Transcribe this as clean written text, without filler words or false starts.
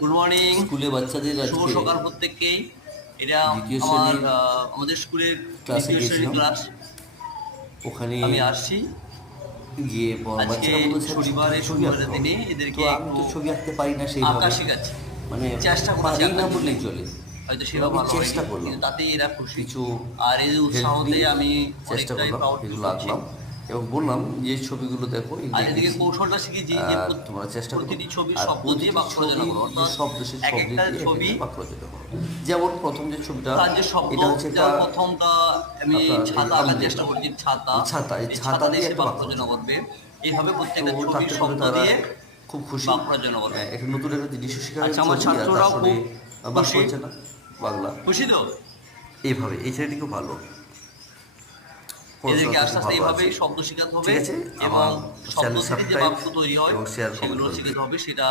Good morning. স্কুলে বাচ্চাদের শুভ আজকে সকাল প্রত্যেককেই। এটা দ্বিতীয় আমার শ্রেণীর আমাদের স্কুলের ক্লাসে দ্বিতীয় শ্রেণীর গিয়েছিলাম। ক্লাস। ওখানে আমি আসছি গিয়ে আজকে বাচ্চারা বললো স্যার শনিবারের ছবি আঁকতে শনিবারের হবে। দিনে তো এদেরকে আমি একটু তো ছবি আঁকতে পারি না আঁকা সেইভাবে, শেখাচ্ছি। মানে চেষ্টা করেছি পারি না আঁকার জন্য, বললেই চলে। হয়তো তো সেভাবে আমি ভালো হয়নি, চেষ্টা করলাম, কিন্তু তাতেই এরা খুশি। কিছু আর এই যে হেল্প উৎসাহতে নিয়ে আমি চেষ্টা অনেকটাই করলাম, প্রাউড ফিল এগুলো করছি। আঁকলাম এবং বললাম যে ছবিগুলো দেখো এগুলো আর এদিকে এঁকেছি, কৌশলটা শিখেছি যে তোমরা চেষ্টা করো। প্রতিটি ছবির আর শব্দ দিয়ে প্রতিটি বাক্য রচনা ছবির করো, যে অর্থাৎ শব্দ, সেই এক শব্দ একটা দিয়ে এক ছবি একটা বাক্য রচনা করো। যেমন প্রথম যে ছবিটা, তার যে শব্দ, এটা হচ্ছে একটা যেমন প্রথমটা আমি আপনার এই ছাতা আঁকার চেষ্টা আমব্রেলা, করেছি, ছাতা। ছাতা, এই এই ছাতা ছাতা দিয়ে দিয়ে সে একটা বাক্য বাক্য রচনা রচনা করবে। করো। এইভাবে তো প্রত্যেকটা ছবির তাতে করে শব্দ তারা দিয়ে খুব খুশি। বাক্য রচনা করবে। একটা নতুন একটা জিনিস শেখার আচ্ছা, আমার ছবি, আর তার ছাত্ররাও সঙ্গে খুব বাক্য খুশি। রচনা বাংলা। খুশি তো? এইভাবে এই ছেলেটি খুব ভালো, এদেরকে পড়াশোনাতে আস্তে খুব আস্তে ভালো আছে। এইভাবেই শব্দ শেখাতে হবে ঠিক আছে, এবং আমার শব্দ চ্যানেল থেকে যে সাবস্ক্রাইব বাক্য তৈরি হয় এবং শেয়ার কমেন্ট সেগুলো করবে। শেখাতে হবে। সেটা